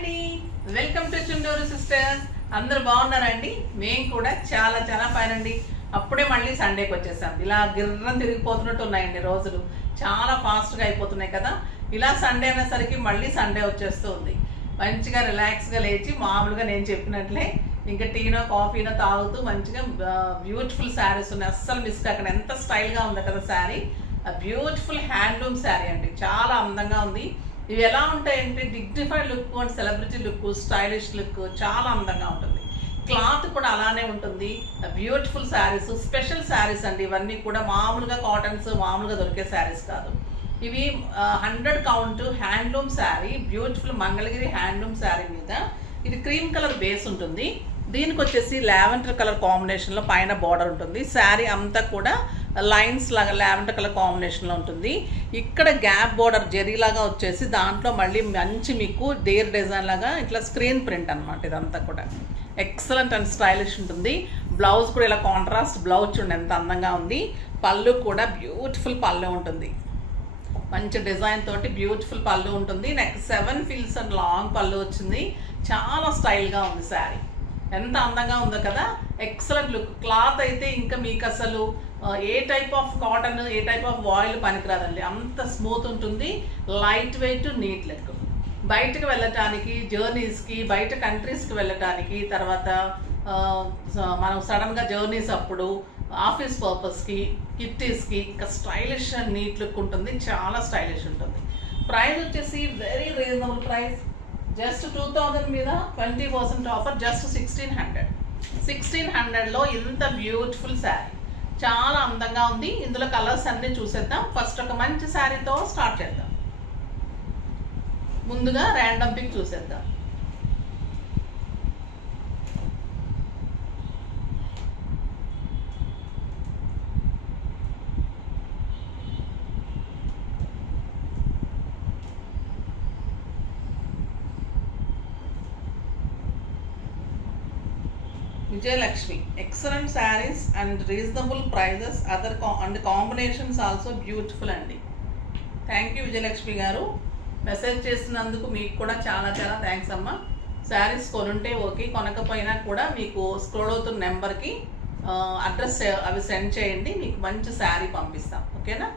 అండి, welcome to Chunduru sisters. అందరూ బాగున్నారండి? మేము కూడా చాలా చాలా ఫైన్ అండి. అప్పుడే మళ్ళీ సండేకి వచ్చేసాం. ఇలా గిర్రం తిరిగిపోతున్నట్టు ఉన్నాయండి రోజులు, చాలా ఫాస్ట్గా అయిపోతున్నాయి కదా. ఇలా సండే అనేసరికి మళ్ళీ సండే వచ్చేస్తూ ఉంది. మంచిగా రిలాక్స్గా లేచి మామూలుగా నేను చెప్పినట్లే ఇంకా టీనో కాఫీనో తాగుతూ మంచిగా బ్యూటిఫుల్ శారీస్ ఉన్నాయి, అస్సలు మిస్ కాకుండా. ఎంత స్టైల్గా ఉంది కదా శారీ. బ్యూటిఫుల్ హ్యాండ్లూమ్ శారీ అండి, చాలా అందంగా ఉంది. ఇవి ఎలా ఉంటాయంటే dignified look and celebrity look, stylish look, చాలా అందంగా ఉంటుంది. క్లాత్ కూడా అలానే ఉంటుంది. బ్యూటిఫుల్ శారీస్, స్పెషల్ శారీస్ అండి ఇవన్నీ కూడా. మామూలుగా కాటన్స్ మామూలుగా దొరికే శారీస్ కాదు ఇవి. 100 count handloom sari, beautiful Mangalagiri handloom sari మీద ఇది క్రీమ్ కలర్ బేస్ ఉంటుంది. దీనికి వచ్చేసి లావెండర్ కలర్ కాంబినేషన్లో పైన బార్డర్ ఉంటుంది. శారీ అంతా కూడా లైన్స్ లాగా లావెండర్ కలర్ కాంబినేషన్లో ఉంటుంది. ఇక్కడ గ్యాప్ బార్డర్ జెరీలాగా వచ్చేసి దాంట్లో మళ్ళీ మంచి మీకు డేర్ డిజైన్ లాగా ఇట్లా స్క్రీన్ ప్రింట్ అనమాట. ఇదంతా కూడా ఎక్సలెంట్ అండ్ స్టైలిష్ ఉంటుంది. బ్లౌజ్ కూడా ఇలా కాంట్రాస్ట్ బ్లౌజ్ చూడండి ఎంత అందంగా ఉంది. పళ్ళు కూడా బ్యూటిఫుల్ పళ్ళు ఉంటుంది, మంచి డిజైన్ తోటి బ్యూటిఫుల్ పళ్ళు ఉంటుంది. నెక్స్ట్ 7 ఫీల్స్ అండ్ లాంగ్ పళ్ళు వచ్చింది. చాలా స్టైల్గా ఉంది శారీ, ఎంత అందంగా ఉందో కదా. Excellent look. క్లాత్ అయితే ఇంకా మీకు అసలు ఏ టైప్ ఆఫ్ కాటన్, ఏ టైప్ ఆఫ్ ఆయిల్ పనికిరాదండి, అంత స్మూత్ ఉంటుంది. Light weight, neat look. బయటకు వెళ్ళటానికి, జర్నీస్కి, బయట కంట్రీస్కి వెళ్ళటానికి, తర్వాత మనం సడన్గా జర్నీస్ అప్పుడు, ఆఫీస్ పర్పస్కి, కిట్టీస్కి ఇంకా స్టైలిష్ అండ్ నీట్ లుక్ ఉంటుంది. చాలా స్టైలిష్ ఉంటుంది. ప్రైస్ వచ్చేసి వెరీ రీజనబుల్ ప్రైస్. జస్ట్ 2000 మీద 20% ఆఫర్, జస్ట్ 1600. 1600లో ఇంత బ్యూటిఫుల్ శారీ, చాలా అందంగా ఉంది. ఇందులో కలర్స్ అన్ని చూసేద్దాం. ఫస్ట్ ఒక మంచి శారీతో స్టార్ట్ చేద్దాం. ముందుగా ర్యాండమ్ పిక్ చూసేద్దాం. Vijayalakshmi, excellent sarees and reasonable prices, other and combinations also beautiful andi. Thank you Vijayalakshmi garu, message చేసినందుకు మీకు కూడా చాలా చాలా థ్యాంక్స్ అమ్మా. శారీస్ కొనుంటే ఓకే, కొనకపోయినా కూడా మీకు స్క్రోల్ అవుతున్న నెంబర్కి అడ్రస్ అవి సెండ్ చేయండి, మీకు మంచి శారీ పంపిస్తాం. ఓకేనా?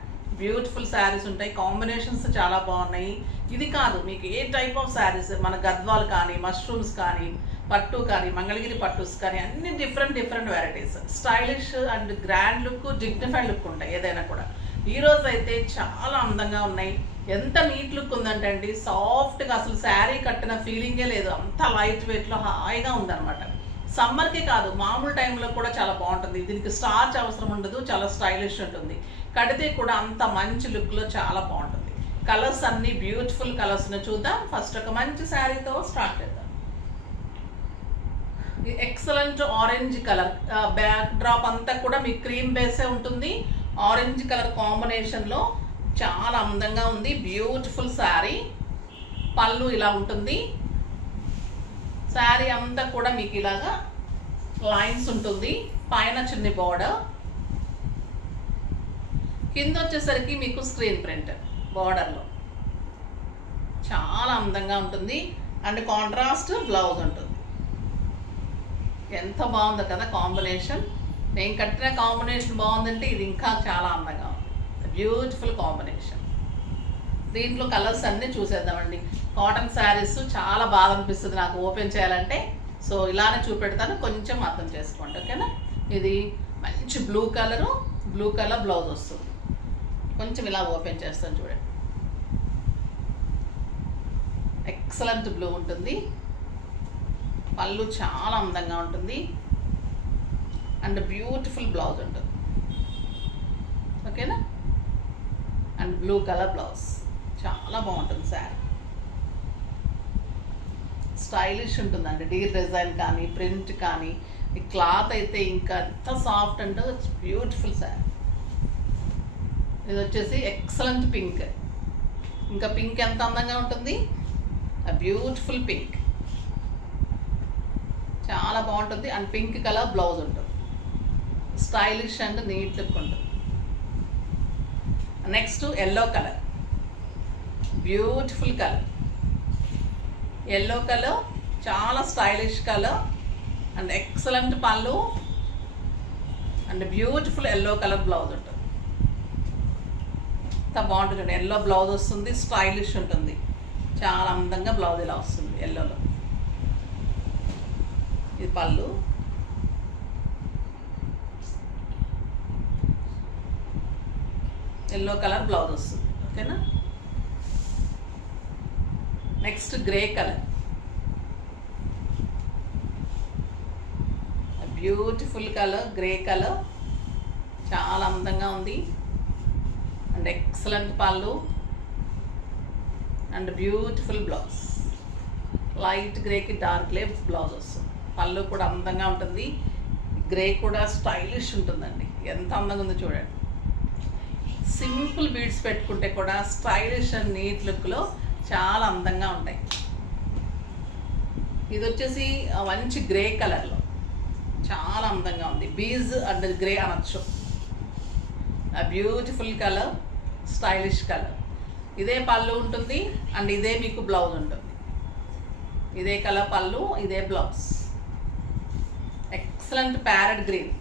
బ్యూటిఫుల్ శారీస్ ఉంటాయి, కాంబినేషన్స్ చాలా బాగున్నాయి. ఇది కాదు, మీకు ఏ టైప్ ఆఫ్ శారీస్, మన గద్వాల్ కానీ, మష్రూమ్స్ కానీ, పట్టు కానీ, మంగళగిరి పట్టుస్ కానీ, అన్ని different varieties. Stylish and grand look, dignified look ఉంటాయి ఏదైనా కూడా. ఈరోజు అయితే చాలా అందంగా ఉన్నాయి. ఎంత నీట్ లుక్ ఉందంటే అండి, సాఫ్ట్గా, అసలు శారీ కట్టిన ఫీలింగే లేదు, అంత లైట్ వెయిట్లో హాయిగా ఉందన్నమాట. సమ్మర్కే కాదు, మామూలు టైంలో కూడా చాలా బాగుంటుంది. దీనికి స్టార్చ్ అవసరం ఉండదు, చాలా స్టైలిష్ ఉంటుంది. కడితే కూడా అంత మంచి లుక్లో చాలా బాగుంటుంది. కలర్స్ అన్ని బ్యూటిఫుల్ కలర్స్ని చూద్దాం. ఫస్ట్ ఒక మంచి శారీతో స్టార్ట్ చేద్దాం. Excellent orange colour, back drop అంతా కూడా మీకు క్రీమ్ బేసే ఉంటుంది. ఆరెంజ్ కలర్ కాంబినేషన్లో చాలా అందంగా ఉంది. బ్యూటిఫుల్ శారీ. పళ్ళు ఇలా ఉంటుంది. శారీ అంతా కూడా మీకు ఇలాగా లైన్స్ ఉంటుంది. పైన చిన్న బార్డర్, కింద వచ్చేసరికి మీకు స్క్రీన్ ప్రింట్ బార్డర్లో. చాలా అందంగా ఉంటుంది. అండ్ కాంట్రాస్ట్ బ్లౌజ్ ఉంటుంది. ఎంత బాగుందో కదా కాంబినేషన్. నేను కట్టిన కాంబినేషన్ బాగుందంటే ఇది ఇంకా చాలా అందంగా ఉంది. Beautiful combination. దీంట్లో కలర్స్ అన్నీ చూసేద్దామండి. కాటన్ శారీస్ చాలా బాగా అనిపిస్తుంది నాకు ఓపెన్ చేయాలంటే, సో ఇలానే చూపెడతాను, కొంచెం అర్థం చేసుకోండి. ఓకేనా? ఇది మంచి బ్లూ కలర్ బ్లౌజ్ వస్తుంది. కొంచెం ఇలా ఓపెన్ చేస్తాను చూడండి. ఎక్సలెంట్ బ్లూ ఉంటుంది. పళ్ళు చాలా అందంగా ఉంటుంది. అండ్ బ్యూటిఫుల్ బ్లౌజ్ ఉంటుంది. ఓకేనా? అండ్ బ్లూ కలర్ బ్లౌజ్, చాలా బాగుంటుంది శారీ. స్టైలిష్ ఉంటుందండి. డీర్ డిజైన్ కానీ, ప్రింట్ కానీ, ఈ క్లాత్ అయితే ఇంకా ఎంత సాఫ్ట్ అంటే బ్యూటిఫుల్ శారీ. ఇది వచ్చేసి ఎక్సలెంట్ పింక్. ఇంకా పింక్ ఎంత అందంగా ఉంటుంది, బ్యూటిఫుల్ పింక్, చాలా బాగుంటుంది. అండ్ పింక్ కలర్ బ్లౌజ్ ఉంటుంది. స్టైలిష్ అండ్ నీట్ లుక్ ఉంటుంది. Next yellow colour, beautiful colour. Yellow colour, చాలా స్టైలిష్ కలర్ అండ్ ఎక్సలెంట్ పళ్ళు and beautiful yellow colour blouse ఉంటుంది. ఎంత బాగుంటుంది. ఎల్లో బ్లౌజ్ వస్తుంది, స్టైలిష్ ఉంటుంది, చాలా అందంగా బ్లౌజ్ ఇలా వస్తుంది ఎల్లోలో. ఇది పళ్ళు. ఎల్లో కలర్ బ్లౌజ్ వస్తుంది. ఓకేనా. Next grey colour, beautiful colour grey colour, చాలా అందంగా ఉంది అండ్ ఎక్సలెంట్ పళ్ళు అండ్ బ్యూటిఫుల్ బ్లౌజ్. లైట్ గ్రేకి డార్క్ గ్రే బ్లౌజ్ వస్తుంది. పళ్ళు కూడా అందంగా ఉంటుంది, గ్రే కూడా స్టైలిష్ ఉంటుందండి. ఎంత అందంగా ఉందో చూడండి. సింపుల్ బీడ్స్ పెట్టుకుంటే కూడా స్టైలిష్ అండ్ నీట్ లుక్లో చాలా అందంగా ఉంటాయి. ఇది వచ్చేసి మంచి గ్రే కలర్లో చాలా అందంగా ఉంది. బీజ్ అండ్ గ్రే అనొచ్చు. Beautiful colour, stylish colour. ఇదే పళ్ళు ఉంటుంది అండ్ ఇదే మీకు బ్లౌజ్ ఉంటుంది. ఇదే కలర్ పళ్ళు, ఇదే blouse. Excellent parrot green,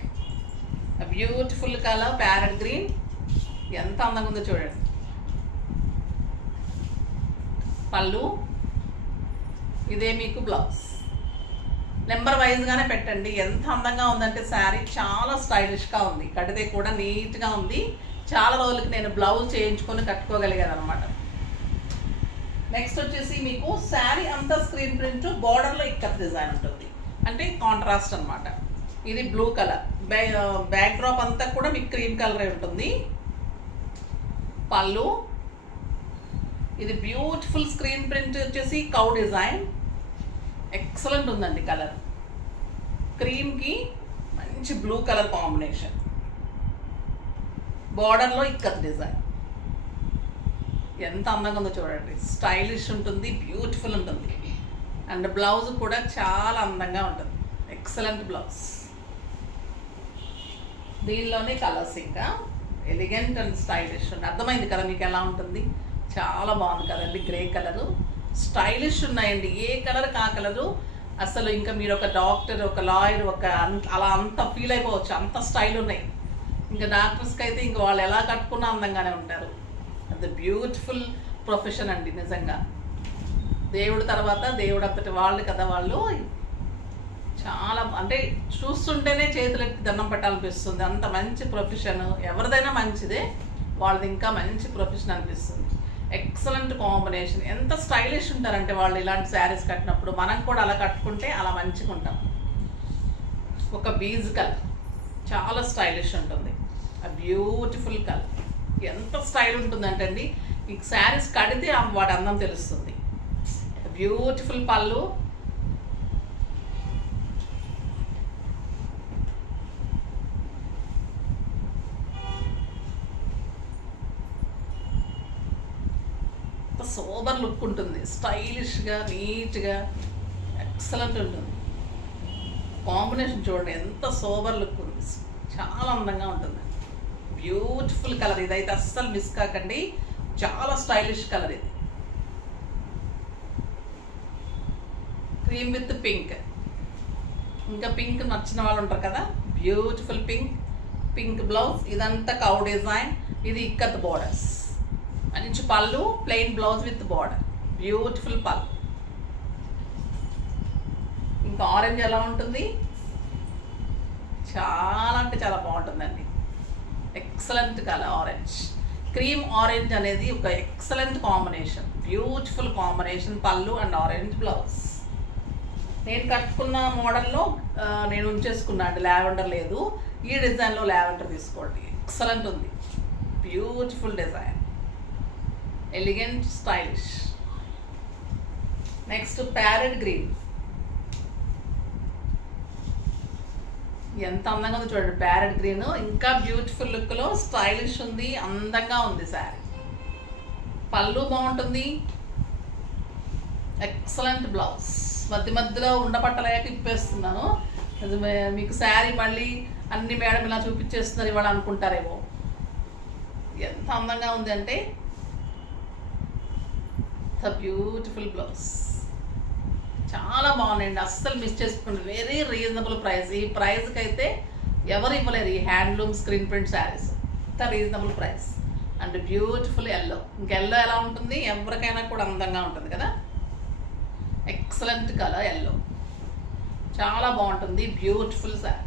beautiful colour parrot green. ఎంత అందంగా ఉందో చూడండి. పళ్ళు, ఇదే మీకు బ్లౌజ్. నెంబర్ వైజ్గానే పెట్టండి. ఎంత అందంగా ఉందంటే శారీ చాలా స్టైలిష్గా ఉంది. కడితే కూడా నీట్గా ఉంది. చాలా రోజులకి నేను బ్లౌజ్ చేయించుకొని కట్టుకోగలిగాను అనమాట. నెక్స్ట్ వచ్చేసి మీకు శారీ అంతా స్క్రీన్ ప్రింట్, బార్డర్లో ఇక్కత్ డిజైన్ ఉంటుంది, అంటే కాంట్రాస్ట్ అనమాట. ఇది బ్లూ కలర్, బ్యాక్ డ్రాప్ అంతా కూడా మీకు క్రీమ్ కలరే ఉంటుంది. పళ్ళు, ఇది బ్యూటిఫుల్ స్క్రీన్ ప్రింట్ వచ్చేసి కౌ డిజైన్. ఎక్సలెంట్ ఉందండి కలర్. క్రీమ్కి మంచి బ్లూ కలర్ కాంబినేషన్. బార్డర్లో ఇక్కత్ డిజైన్. ఎంత అందంగా ఉందో చూడండి. స్టైలిష్ ఉంటుంది, బ్యూటిఫుల్ ఉంటుంది అండ్ బ్లౌజ్ కూడా చాలా అందంగా ఉంటుంది. Excellent blouse. దీనిలోనే కలర్స్ ఇంకా ఎలిగెంట్ అండ్ స్టైలిష్ ఉంది. అర్థమైంది కదా మీకు ఎలా ఉంటుంది. చాలా బాగుంది కదండి. గ్రే కలరు స్టైలిష్ ఉన్నాయండి. ఏ కలర్ కా కలరు అసలు ఇంకా మీరు ఒక డాక్టర్, ఒక లాయర్, ఒక అలా అంత ఫీల్ అయిపోవచ్చు. అంత స్టైల్ ఉన్నాయి. ఇంకా డాక్టర్స్కి అయితే ఇంకా వాళ్ళు ఎలా కట్టుకున్నా అందంగానే ఉంటారు. అది బ్యూటిఫుల్ ప్రొఫెషన్ అండి నిజంగా. దేవుడి తర్వాత దేవుడు అంతటి వాళ్ళు కదా వాళ్ళు. చాలా అంటే చూస్తుంటేనే చేతులెత్తి దండం పెట్టాలనిపిస్తుంది. అంత మంచి ప్రొఫెషన్. ఎవరిదైనా మంచిదే, వాళ్ళది ఇంకా మంచి ప్రొఫెషన్ అనిపిస్తుంది. Excellent combination. ఎంత స్టైలిష్ ఉంటారంటే వాళ్ళు ఇలాంటి శారీస్ కట్టినప్పుడు. మనం కూడా అలా కట్టుకుంటే అలా మంచిగా ఉంటాం. ఒక బీజ్ కలర్ చాలా స్టైలిష్ ఉంటుంది. Beautiful colour. ఎంత స్టైల్ ఉంటుందంటే అండి ఈ శారీస్ కడితే వాటి అందం తెలుస్తుంది. బ్యూటిఫుల్ పళ్ళు, సోబర్ లుక్ ఉంటుంది. స్టైలిష్గా, నీట్గా, ఎక్సలెంట్ ఉంటుంది. కాంబినేషన్ చూడండి ఎంత సోబర్ లుక్ ఉంది. చాలా అందంగా ఉంటుంది. Beautiful colour. ఇదైతే అస్సలు మిస్ కాకండి. చాలా స్టైలిష్ కలర్ ఇది. Cream with pink. ఇంకా పింక్ నచ్చిన వాళ్ళు ఉంటారు కదా. Beautiful pink, pink blouse. ఇదంతా కౌ డిజైన్. ఇది ఇక్కత్ బోర్డర్స్. మంచి పళ్ళు, plain blouse with border. Beautiful పళ్ళు. ఇంకా ఆరెంజ్ ఎలా ఉంటుంది. చాలా అంటే చాలా బాగుంటుందండి. Excellent colour orange. Cream orange అనేది ఒక ఎక్సలెంట్ కాంబినేషన్. Beautiful combination. పళ్ళు అండ్ ఆరెంజ్ బ్లౌజ్. నేను కట్టుకున్న మోడల్లో నేను ఉంచేసుకున్నా అండి. లావెండర్ లేదు. ఈ డిజైన్లో లావెండర్ తీసుకోండి. ఎక్సలెంట్ ఉంది. Beautiful design, elegant, stylish. Next parrot green. ఎంత అందంగా ఉంది చూడండి. ప్యారెట్ గ్రీన్ ఇంకా బ్యూటిఫుల్ లుక్లో స్టైలిష్ ఉంది. అందంగా ఉంది శారీ. పళ్ళు బాగుంటుంది. Excellent blouse. మధ్య మధ్యలో ఉండపట్టలేక ఇప్పేస్తున్నాను. మీకు శారీ మళ్ళీ అన్ని మేడం ఇలా చూపించేస్తున్నారు ఇవాళ అనుకుంటారేమో. ఎంత అందంగా ఉంది అంటే బ్యూటిఫుల్ బ్లౌజ్. బాగున్నాయండి, అస్సలు మిస్ చేసుకోండి. Very reasonable price. ఈ ప్రైస్కి అయితే ఎవరు ఇవ్వలేరు ఈ హ్యాండ్లూమ్ స్క్రీన్ ప్రింట్ శారీస్. ఇంత reasonable price and beautiful yellow. ఇంకా ఎల్లో ఎలా ఉంటుంది, ఎవరికైనా కూడా అందంగా ఉంటుంది కదా. ఎక్సలెంట్ కలర్ ఎల్లో, చాలా బాగుంటుంది, బ్యూటిఫుల్ శారీ.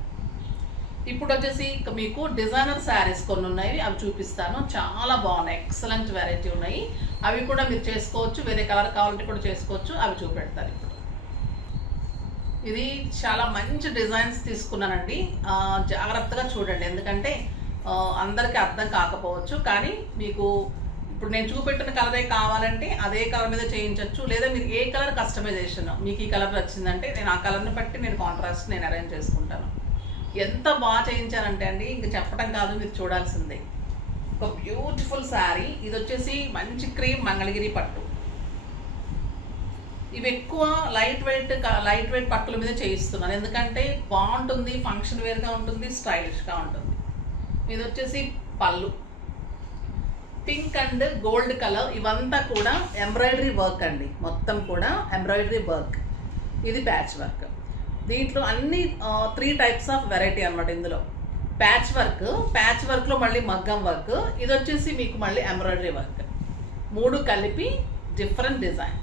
ఇప్పుడు వచ్చేసి మీకు డిజైనర్ శారీస్ కొన్ని ఉన్నాయి, అవి చూపిస్తాను. చాలా బాగున్నాయి, ఎక్సలెంట్ వెరైటీ ఉన్నాయి. అవి కూడా మీరు చేసుకోవచ్చు, వేరే కలర్ కావాలంటే కూడా చేసుకోవచ్చు. అవి చూపెడతారు ఇప్పుడు. ఇది చాలా మంచి డిజైన్స్ తీసుకున్నానండి, జాగ్రత్తగా చూడండి, ఎందుకంటే అందరికీ అర్థం కాకపోవచ్చు. కానీ మీకు ఇప్పుడు నేను చూపెట్టిన కలరే కావాలంటే అదే కలర్ మీద చేయించవచ్చు, లేదా మీరు ఏ కలర్ కస్టమైజేషన్ మీకు ఈ కలర్ వచ్చిందంటే నేను ఆ కలర్ని బట్టి నేను కాంట్రాస్ట్ నేను అరేంజ్ చేసుకుంటాను. ఎంత బాగా చేయించానంటే అండి ఇంక చెప్పడం కాదు, మీరు చూడాల్సిందే. ఒక బ్యూటిఫుల్ శారీ. ఇది వచ్చేసి మంచి క్రీమ్ మంగళగిరి పట్టు. ఇవి ఎక్కువ లైట్ వెయిట్ పట్టుల మీద చేయిస్తున్నాను, ఎందుకంటే బాగుంటుంది, ఫంక్షన్ వేర్గా ఉంటుంది, స్టైలిష్గా ఉంటుంది. ఇది వచ్చేసి పళ్ళు, పింక్ అండ్ గోల్డ్ కలర్. ఇవంతా కూడా ఎంబ్రాయిడరీ వర్క్ అండి, మొత్తం కూడా ఎంబ్రాయిడరీ వర్క్. ఇది ప్యాచ్ వర్క్. దీంట్లో అన్ని 3 టైప్స్ ఆఫ్ వెరైటీ అనమాట. ఇందులో ప్యాచ్ వర్క్లో మళ్ళీ మగ్గం వర్క్, ఇది వచ్చేసి మీకు మళ్ళీ ఎంబ్రాయిడరీ వర్క్, 3 కలిపి డిఫరెంట్ డిజైన్.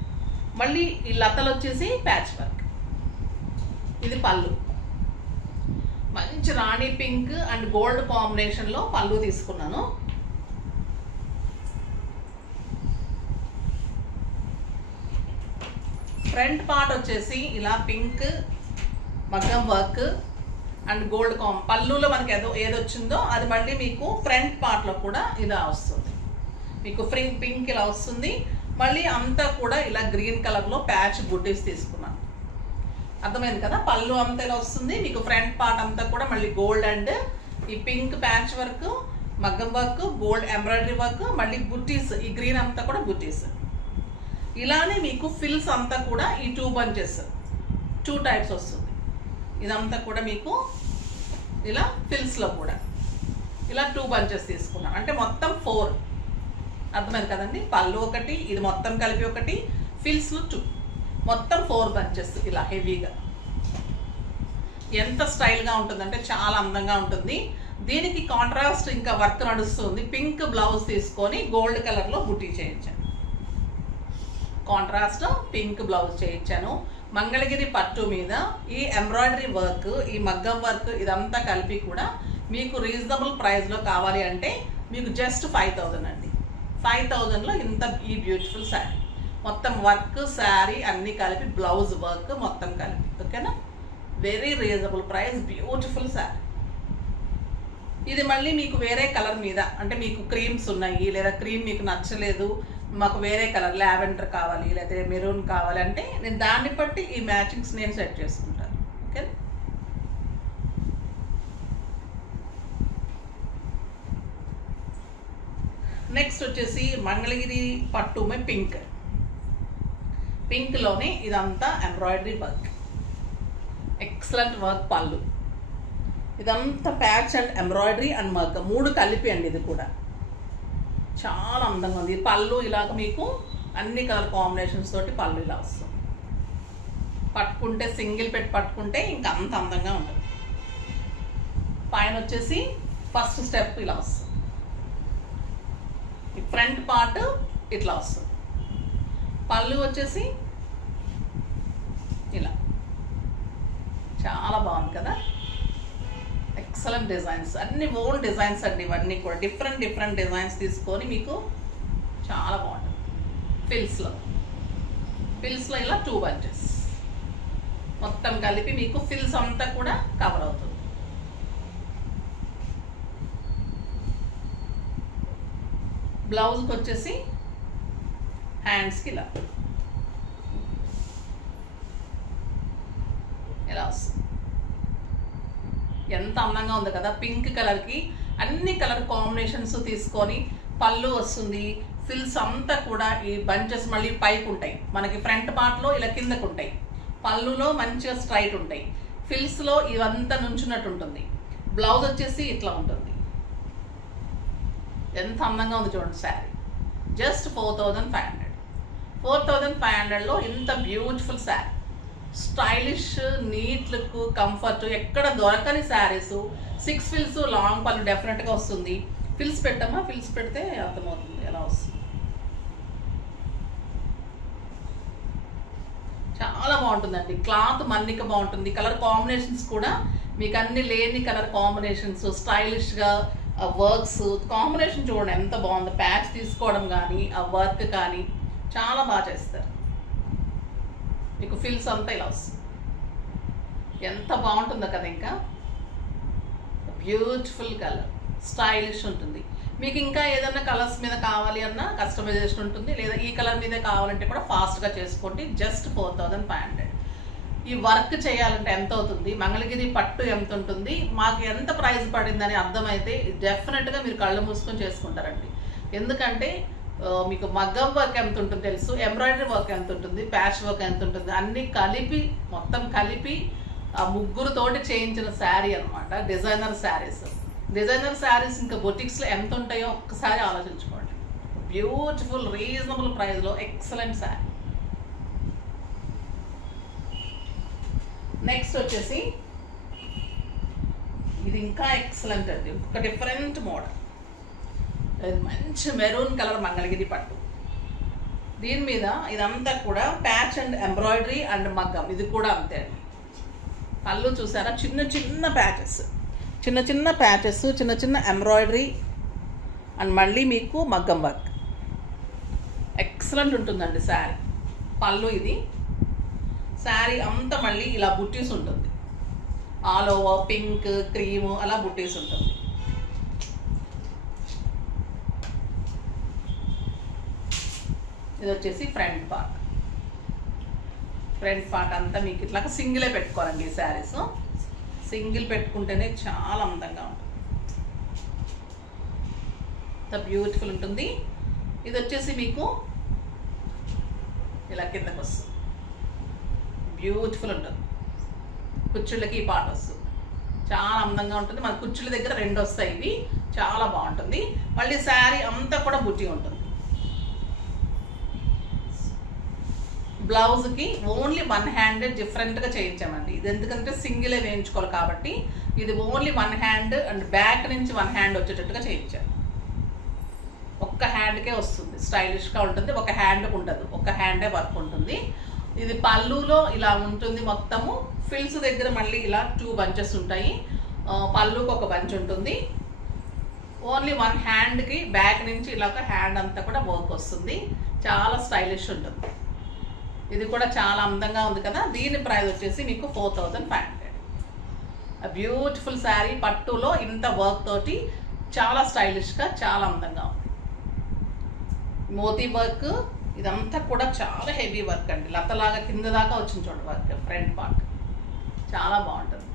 మళ్ళీ ఈ లతలు వచ్చేసి ప్యాచ్ వర్క్. ఇది పళ్ళు, మంచి రాణి పింక్ అండ్ గోల్డ్ కాంబినేషన్లో పళ్ళు తీసుకున్నాను. ఫ్రంట్ పార్ట్ వచ్చేసి ఇలా పింక్ మగ్గం వర్క్ అండ్ గోల్డ్ పళ్ళులో మనకి ఏదొచ్చిందో అది మళ్ళీ మీకు ఫ్రంట్ పార్ట్లో కూడా ఇలా వస్తుంది. మీకు పింక్ ఇలా వస్తుంది. మళ్ళీ అంతా కూడా ఇలా గ్రీన్ కలర్లో ప్యాచ్ బుట్టీస్ తీసుకున్నాను. అర్థమైంది కదా. పళ్ళు అంతా ఇలా వస్తుంది, మీకు ఫ్రంట్ పార్ట్ అంతా కూడా మళ్ళీ గోల్డ్ అండ్ ఈ పింక్ ప్యాచ్ వర్క్, మగ్గం వర్క్, గోల్డ్ ఎంబ్రాయిడరీ వర్క్, మళ్ళీ బుట్టీస్, ఈ గ్రీన్ అంతా కూడా బుట్టీస్. ఇలానే మీకు ఫిల్స్ అంతా కూడా ఈ 2 బంచెస్ 2 టైప్స్ వస్తుంది. ఇదంతా కూడా మీకు ఇలా ఫిల్స్లో కూడా ఇలా 2 బంచెస్ తీసుకున్నాను, అంటే మొత్తం 4. అర్థమైంది కదండి. పళ్ళు ఒకటి, ఇది మొత్తం కలిపి ఒకటి, ఫిల్స్లో 2, మొత్తం 4 బంచెస్ ఇలా హెవీగా. ఎంత స్టైల్గా ఉంటుందంటే చాలా అందంగా ఉంటుంది. దీనికి కాంట్రాస్ట్ ఇంకా వర్క్ నడుస్తుంది. పింక్ బ్లౌజ్ తీసుకొని గోల్డ్ కలర్లో బుటీ చేయించాను. కాంట్రాస్ట్ పింక్ బ్లౌజ్ చేయించాను. మంగళగిరి పట్టు మీద ఈ ఎంబ్రాయిడరీ వర్క్, ఈ మగ్గం వర్క్, ఇదంతా కలిపి కూడా మీకు రీజనబుల్ ప్రైస్లో కావాలి అంటే మీకు జస్ట్ 5000 అండి. 5000లో ఇంత ఈ బ్యూటిఫుల్ శారీ, మొత్తం వర్క్, శారీ అన్నీ కలిపి, బ్లౌజ్ వర్క్ మొత్తం కలిపి. ఓకేనా. Very reasonable price, beautiful sari. ఇది మళ్ళీ మీకు వేరే కలర్ మీద, అంటే మీకు క్రీమ్స్ ఉన్నాయి, లేదా క్రీమ్ మీకు నచ్చలేదు, మాకు వేరే కలర్ లావెండర్ కావాలి, లేదా మెరూన్ కావాలి అంటే నేను దాన్ని బట్టి ఈ మ్యాచింగ్స్ నేను సెట్ చేసుకుంటాను. ఓకే. నెక్స్ట్ వచ్చేసి మంగళగిరి పట్టు మే పింక్లోనే ఇదంతా ఎంబ్రాయిడరీ వర్క్, ఎక్సలెంట్ వర్క్. పళ్ళు ఇదంతా ప్యాచ్ అండ్ ఎంబ్రాయిడరీ అండ్ మగ్గ 3 కలిపి అండి. ఇది కూడా చాలా అందంగా ఉంది. పళ్ళు ఇలాగ మీకు అన్ని కలర్ కాంబినేషన్స్ తోటి పళ్ళు ఇలా వస్తుంది. పట్టుకుంటే సింగిల్ పెట్టి పట్టుకుంటే ఇంకా అంత అందంగా ఉంటుంది. పైన వచ్చేసి ఫస్ట్ స్టెప్ ఇలా వస్తుంది, ఫ్రంట్ పార్ట్ ఇట్లా వస్తుంది. పళ్ళు వచ్చేసి ఇలా, చాలా బాగుంది కదా. ఎక్సలెంట్ డిజైన్స్, అన్ని ఓన్ డిజైన్స్ అండి. ఇవన్నీ కూడా డిఫరెంట్ డిజైన్స్ తీసుకొని మీకు చాలా బాగుంటుంది. ఫిల్స్లో ఇలా 2 బంచెస్ మొత్తం కలిపి మీకు ఫిల్స్ అంతా కూడా కవర్ అవుతుంది. బ్లౌజ్కి వచ్చేసి హ్యాండ్స్కి ఇలా వస్తుంది. ఎంత అందంగా ఉంది కదా. పింక్ కలర్కి అన్ని కలర్ కాంబినేషన్స్ తీసుకొని పళ్ళు వస్తుంది. ఫిల్స్ అంతా కూడా ఈ బంచెస్ మళ్ళీ పైకి ఉంటాయి, మనకి ఫ్రంట్ పార్ట్లో ఇలా కిందకు ఉంటాయి, పళ్ళులో మంచిగా స్ట్రైట్ ఉంటాయి, ఫిల్స్లో ఇవంతా నుంచున్నట్టు ఉంటుంది. బ్లౌజ్ వచ్చేసి ఇట్లా ఉంటుంది. ఎంత అందంగా ఉంది చూడండి శారీ. జస్ట్ 4500. 4500లో ఇంత beautiful sari. Stylish, neat look, comfort ఎక్కడ దొరకని శారీస్. 6 ఫిల్స్ లాంగ్ పళ్ళు డెఫినెట్గా వస్తుంది. ఫిల్స్ పెట్టమ్మా, ఫిల్స్ పెడితే అర్థమవుతుంది ఎలా వస్తుంది. చాలా బాగుంటుందండి. క్లాత్ మన్నిక బాగుంటుంది. కలర్ కాంబినేషన్స్ కూడా మీకు అన్ని లేని కలర్ కాంబినేషన్స్, స్టైలిష్గా వర్క్స్ కాంబినేషన్ చూడండి ఎంత బాగుంది. ప్యాచ్ తీసుకోవడం కానీ ఆ వర్క్ కానీ చాలా బాగా చేస్తారు. మీకు ఫిల్స్ అంతా ఇలా వస్తుంది. ఎంత బాగుంటుందో కదా. ఇంకా బ్యూటిఫుల్ కలర్, స్టైలిష్ ఉంటుంది. మీకు ఇంకా ఏదైనా కలర్స్ మీద కావాలి అన్నా కస్టమైజేషన్ ఉంటుంది. లేదా ఈ కలర్ మీదే కావాలంటే కూడా ఫాస్ట్గా చేసుకోండి. జస్ట్ 4500. ఈ వర్క్ చేయాలంటే ఎంత అవుతుంది, మంగళగిరి పట్టు ఎంత ఉంటుంది, మాకు ఎంత ప్రైస్ పడిందని అర్థమైతే డెఫినెట్గా మీరు కళ్ళు మూసుకొని చేసుకుంటారండి. ఎందుకంటే మీకు మగ్గం వర్క్ ఎంత ఉంటుంది తెలుసు, ఎంబ్రాయిడరీ వర్క్ ఎంత ఉంటుంది, ప్యాచ్ వర్క్ ఎంత ఉంటుంది, అన్నీ కలిపి మొత్తం కలిపి ఆ ముగ్గురుతోటి చేయించిన శారీ అనమాట. డిజైనర్ శారీస్. డిజైనర్ శారీస్ ఇంకా బొటిక్స్లో ఎంత ఉంటాయో ఒక్కసారి ఆలోచించుకోండి. బ్యూటిఫుల్ రీజనబుల్ ప్రైస్లో ఎక్సలెంట్ శారీ. నెక్స్ట్ వచ్చేసి ఇది ఇంకా ఎక్సలెంట్ అండి. ఒక డిఫరెంట్ మోడల్. మంచి మెరూన్ కలర్ మంగళగిరి పట్టు. దీని మీద ఇదంతా కూడా ప్యాచ్ అండ్ ఎంబ్రాయిడరీ అండ్ మగ్గం. ఇది కూడా అంతే అండి. పళ్ళు చూసారా, చిన్న చిన్న ప్యాచెస్, చిన్న చిన్న ప్యాచెస్, చిన్న చిన్న ఎంబ్రాయిడరీ అండ్ మళ్ళీ మీకు మగ్గం వర్క్. ఎక్సలెంట్ ఉంటుందండి శారీ. పళ్ళు ఇది. శారీ అంతా మళ్ళీ ఇలా బుట్టీస్ ఉంటుంది. ఆల్ ఓవర్ పింక్, క్రీము అలా బుట్టీస్ ఉంటుంది. ఇది వచ్చేసి ఫ్రంట్ పార్ట్. ఫ్రంట్ పార్ట్ అంతా మీకు ఇట్లా సింగిలే పెట్టుకోవాలండి. ఈ శారీస్ సింగిల్ పెట్టుకుంటేనే చాలా అందంగా ఉంటుంది. ఇంత బ్యూటిఫుల్ ఉంటుంది. ఇది వచ్చేసి మీకు ఇలా కిందకు వస్తుంది. బ్యూటిఫుల్ ఉంటుంది. కుచ్చుళ్ళకి ఈ పార్ట్ వస్తుంది. చాలా అందంగా ఉంటుంది. మన కుచ్చుల దగ్గర 2 వస్తాయి. ఇవి చాలా బాగుంటుంది. మళ్ళీ శారీ అంతా కూడా బుట్టి ఉంటుంది. బ్లౌజ్కి ఓన్లీ 1 హ్యాండ్ డిఫరెంట్గా చేయించామండి. ఇది ఎందుకంటే సింగిలే వేయించుకోవాలి కాబట్టి ఇది ఓన్లీ 1 హ్యాండ్ అండ్ బ్యాక్ నుంచి 1 హ్యాండ్ వచ్చేటట్టుగా చేయించాను. ఒక్క హ్యాండ్కే వస్తుంది. స్టైలిష్గా ఉంటుంది. ఒక హ్యాండ్కి ఉండదు. ఒక హ్యాండే వర్క్ ఉంటుంది. ఇది పళ్ళులో ఇలా ఉంటుంది మొత్తము. ఫిల్స్ దగ్గర మళ్ళీ ఇలా 2 బంచెస్ ఉంటాయి. పళ్ళుకి ఒక బంచ్ ఉంటుంది. ఓన్లీ 1 హ్యాండ్కి బ్యాక్ నుంచి ఇలా ఒక హ్యాండ్ అంతా కూడా వర్క్ వస్తుంది. చాలా స్టైలిష్ ఉంటుంది. ఇది కూడా చాలా అందంగా ఉంది కదా. దీని ప్రైస్ వచ్చేసి మీకు 4500. బ్యూటిఫుల్ శారీ పట్టులో ఇంత వర్క్ తోటి చాలా స్టైలిష్గా చాలా అందంగా ఉంది. మోతీ వర్క్ ఇదంతా కూడా చాలా హెవీ వర్క్ అండి. లతలాగా కింద దాకా వచ్చింది చూడండి వర్క్. ఫ్రంట్ పార్ట్ చాలా బాగుంటుంది.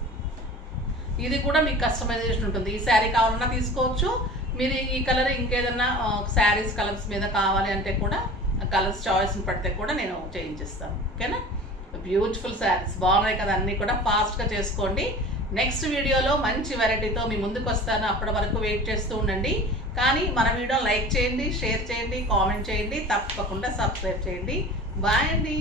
ఇది కూడా మీకు కస్టమైజేషన్ ఉంటుంది. ఈ శారీ కావాలన్నా తీసుకోవచ్చు. మీరు ఈ కలర్ ఇంకేదన్నా శారీస్ కలర్స్ మీద కావాలి అంటే కూడా కలర్స్ చాయిస్ని పడితే కూడా నేను చేయించిస్తాను. ఓకేనా. బ్యూటిఫుల్ శారీస్ బాగున్నాయి కదా. అన్నీ కూడా ఫాస్ట్గా చేసుకోండి. నెక్స్ట్ వీడియోలో మంచి వెరైటీతో మీ ముందుకు వస్తాను. అప్పటి వరకు వెయిట్ చేస్తూ ఉండండి. కానీ మన వీడియో లైక్ చేయండి, షేర్ చేయండి, కామెంట్ చేయండి, తప్పకుండా సబ్స్క్రైబ్ చేయండి. బాయ్ అండి.